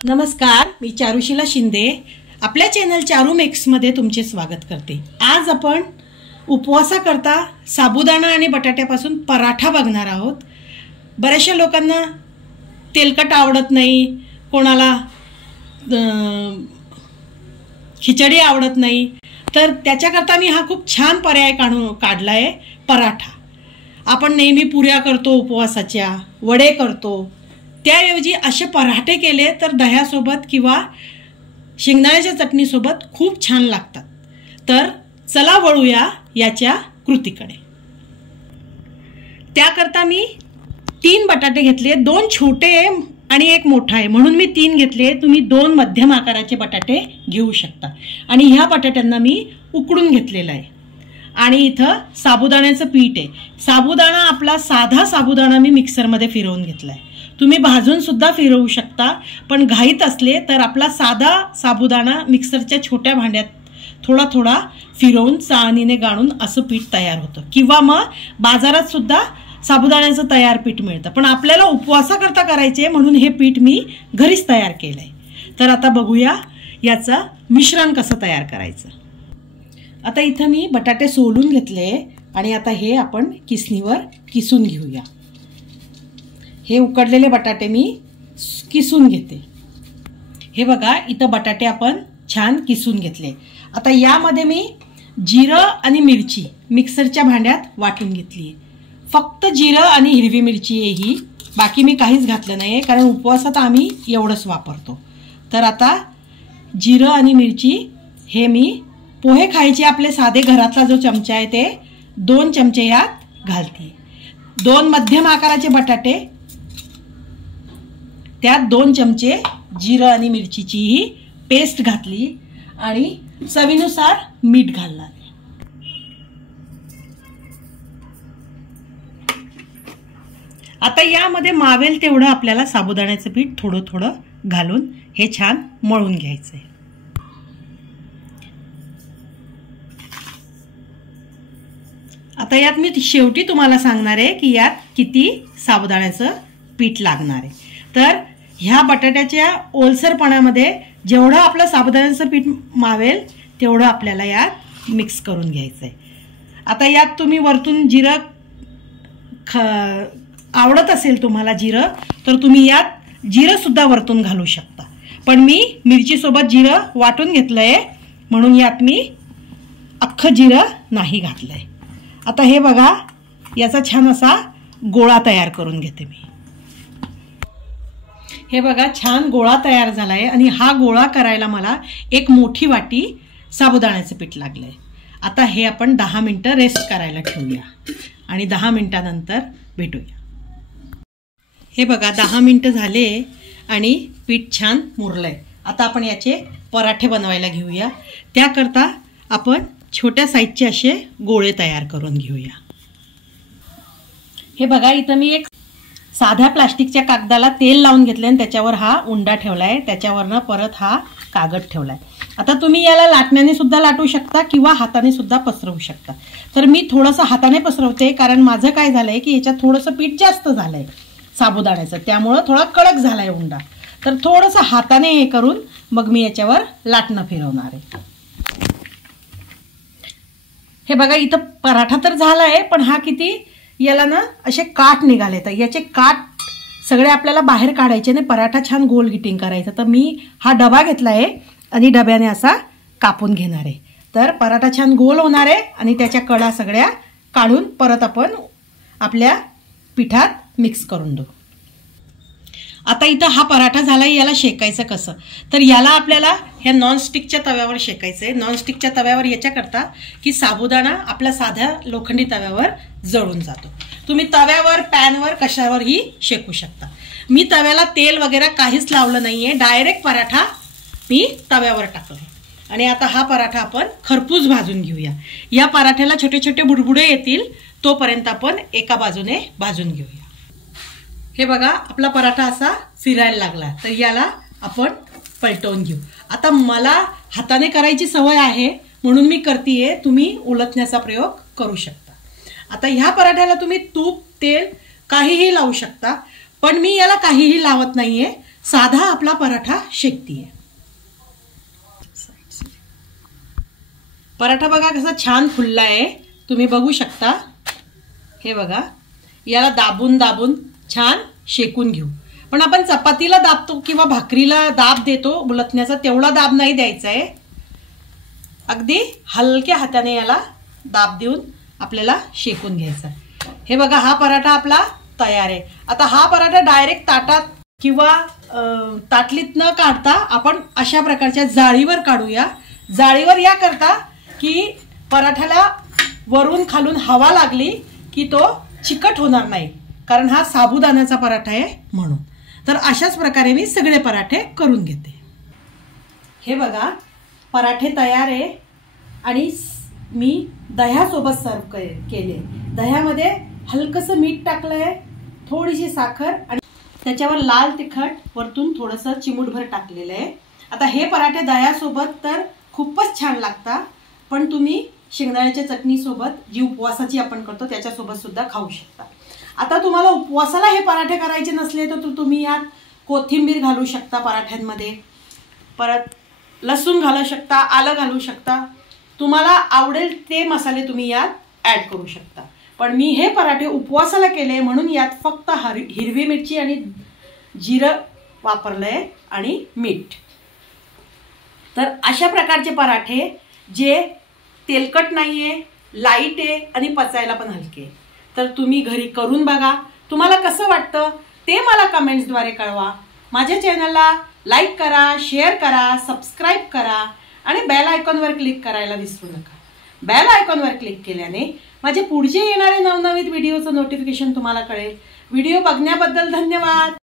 नमस्कार, मी चारुशीला शिंदे आपल्या channel Charu makes मध्ये तुमचे स्वागत करते। आज आपण उपवासाकरता साबुदाणा आणि बटाट्यापासून पराठा बघणार आहोत। बऱ्याचशा लोकांना तेलकट आवडत नाही, कोणाला खिचडी आवडत नाही, तर त्याच्याकरता मी हा खूप छान पर्याय काढलाय पराठा। आपण नेहमी पुऱ्या करतो, उपवासाच्या वडे करतो, त्याऐवजी असे पराठे केले तर दह्यासोबत किंवा शेंगदाण्याच्या चटणीसोबत खूप छान लागतात। तर चला वळूया याच्या कृतीकडे। त्याकरता मी 3 बटाटे घेतले, 2 छोटे आणि 1 मोठा आहे, म्हणून मी 3 घेतले। तुम्ही 2 मध्यम आकाराचे बटाटे घेऊ शकता। आणि ह्या बटाट्यांना मी उकडून घेतलेला आहे। आणि इथं साबुदाण्याचं पीठ आहे। साबुदाणा आपला साधा साबुदाणा मी मिक्सरमध्ये फिरवून घेतलाय। तुम्ही भाजून सुद्धा फिरवू शकता, पण घाईत असले तर आपला साधा साबुदाणा मिक्सरच्या छोट्या भांड्यात थोडा थोडा फिरवून चाळणीने गाळून असं पीठ तयार होतं। किंवा मग बाजारात सुद्धा साबुदाण्याचं तयार पीठ मिळतं, पण आपल्याला उपवासाकरता करायचे म्हणून हे पीठ मी घरीच तयार केलंय। तर आता बघूया याचं मिश्रण कसं तयार करायचं। आता इथं मी बटाटे सोलून घेतले आणि आता हे आपण किसणीवर किसून घेऊया। हे उकडलेले बटाटे मी किसून घेते। हे बघा, इथं बटाटे आपण छान किसून घेतले। आता यामध्ये मी जिरं आणि मिरची मिक्सरच्या भांड्यात वाटून घेतली। फक्त जिरं आणि हिरवी मिरची आहे ही, बाकी मी काहीच घातलं नाही, कारण उपवासात आम्ही एवढंच वापरतो। तर आता जिरं आणि मिरची हे मी पोहे खायचे आपले साधे घरातला जो चमचा आहे ते 2 चमचे यात घालते। 2 मध्यम आकाराचे बटाटे, त्यात 2 चमचे जिरं आणि मिरचीची ही पेस्ट घातली आणि चवीनुसार मीठ घालणार। आता यामध्ये मावेल तेवढं आपल्याला साबुदाण्याचं पीठ थोडं थोडं घालून हे छान मळून घ्यायचंय। आता यात मी शेवटी तुम्हाला सांगणार आहे की यात किती साबुदाण्याचं पीठ लागणार आहे। तर ह्या बटाट्याच्या ओलसरपणामध्ये जेवढं आपलं साबुदाण्याचं पीठ मावेल तेवढं आपल्याला यात मिक्स करून घ्यायचं आहे। आता यात तुम्ही वरतून जिरं आवडत असेल तुम्हाला जिरं, तर तुम्ही यात जिरं सुद्धा वरतून घालू शकता, पण मी मिरचीसोबत जिरं वाटून घेतलंय म्हणून यात मी अख्खं जिरं नाही घातलंय। आता हे बघा, याचा छान असा गोळा तयार करून घेते मी। हे बघा, छान गोळा तयार झालाय आणि हा गोळा करायला मला 1 मोठी वाटी साबुदाण्याचं पीठ लागलंय। आता हे आपण 10 मिनिटं रेस्ट करायला ठेवूया आणि 10 मिनिटानंतर भेटूया। हे बघा, 10 मिनिटं झाले आणि पीठ छान मुरलंय। आता आपण याचे पराठे बनवायला घेऊया। त्याकरता आपण छोट्या साईजचे असे गोळे तयार करून घेऊया। हे बघा, इथं मी एक साध्या प्लास्टिकच्या कागदाला तेल लावून घेतले आणि त्याच्यावर हा उंडा ठेवलाय, त्याच्यावरनं परत हा कागद ठेवलाय। आता तुम्ही याला लाटण्याने सुद्धा लाटू शकता किंवा हाताने सुद्धा पसरवू शकता। तर मी थोडंसं हाताने पसरवते, कारण माझं काय झालंय की याच्यात थोडंसं पीठ जास्त झालंय साबुदाण्याचं, त्यामुळं थोडा कडक झालाय उंडा। तर थोडंसं हाताने हे करून मग मी याच्यावर लाटणं फिरवणार आहे। हे बघा, इथं पराठा तर झालाय, पण हा किती याला ना असे काठ निघाले, तर याचे काठ सगळे आपल्याला बाहेर काढायचे आणि पराठा छान गोल गिटिंग करायचं। तर मी हा डबा घेतला आहे आणि डब्याने असा कापून घेणार आहे। तर पराठा छान गोल होणार आहे आणि त्याच्या कडा सगळ्या काढून परत आपण आपल्या पिठात मिक्स करून देऊ। आता इथं हा पराठा झालाय, याला शेकायचं कसं, तर याला आपल्याला ह्या नॉनस्टिकच्या तव्यावर शेकायचं आहे। नॉनस्टिकच्या तव्यावर याच्याकरता की साबुदाणा आपल्या साध्या लोखंडी तव्यावर जळून जातो। तुम्ही तव्यावर, पॅनवर, कशावरही शेकू शकता। मी तव्याला तेल वगैरे काहीच लावलं नाहीये, डायरेक्ट पराठा मी तव्यावर टाकलाय। आणि आता हा पराठा आपण खरपूस भाजून घेऊया। या पराठ्याला छोटे छोटे बुडबुडे येतील तोपर्यंत आपण एका बाजूने भाजून घेऊया। हे बघा, आपला पराठा असा फिरायला लागला, तर याला आपण पलटवून घेऊ। आता मला हाताने करायची सवय आहे म्हणून मी करतेय, तुम्ही उलटण्याचा प्रयोग करू शकता। आता ह्या पराठ्याला तुम्ही तूप, तेल काहीही लावू शकता, पण मी याला काहीही लावत नाहीये, साधा आपला पराठा शेकतीये. पराठा बघा कसा छान फुलला आहे, तुम्ही बघू शकता. हे बघा, याला दाबून दाबून छान शेकून घेऊ. पण आपण चपातीला दाबतो किंवा भाकरीला दाब देतो उलटण्याचा, तेवढा दाब नाही द्यायचा आहे. अगदी हलक्या हाताने याला दाब देऊन आपल्याला शेकून घ्यायचा. हे बघा, हा पराठा आपला तयार आहे. आता हा पराठा डायरेक्ट ताटात किंवा ताटलीत न काढता आपण अशा प्रकारच्या जाळीवर काढूया. जाळीवर या करता की पराठ्याला वरून खालून हवा लागली की तो चिकट होणार नाही, कारण हा साबुदाण्याचा पराठा आहे म्हणून. तर अशाच प्रकारे मी सगळे पराठे करून घेते. हे बघा, पराठे तयार आहे आणि मी दह्यासोबत सर्व केले. दह्यामध्ये हलकसं मीठ टाकलंय, थोडीशी साखर आणि त्याच्यावर लाल तिखट वरतून थोडंसं चिमूटभर टाकलेलं आहे. आता हे पराठे दह्यासोबत तर खूपच छान लागतात, पण तुम्ही शेंगदाण्याच्या चटणीसोबत, जी उपवासाची आपण करतो त्याच्यासोबत सुद्धा खाऊ शकता. आता तुम्हाला उपवासाला हे पराठे करायचे नसले तर तुम्ही यात कोथिंबीर घालू शकता पराठ्यांमध्ये, परत लसूण घालू शकता, आलं घालू शकता. तुम्हाला आवडेल ते मसाले तुम्ही यात ॲड करू शकता. पण मी हे पराठे उपवासाला केले म्हणून यात फक्त हिरवी मिरची आणि जिरं वापरलंय आणि मीठ. तर अशा प्रकारचे पराठे जे तेलकट नाहीये, लाईट आहे आणि पचायला पण हलके. तर तुम्ही घरी करून बघा. तुम्हाला कसं वाटतं ते मला कमेंट्सद्वारे कळवा. माझ्या चॅनलला लाईक करा, शेअर करा, सबस्क्राईब करा आणि बेल आयकॉनवर क्लिक करायला विसरू नका. बेल आयकॉनवर क्लिक केल्याने माझे पुढचे येणारे नवनवीन व्हिडिओचं नोटिफिकेशन तुम्हाला कळेल. व्हिडिओ बघण्याबद्दल धन्यवाद.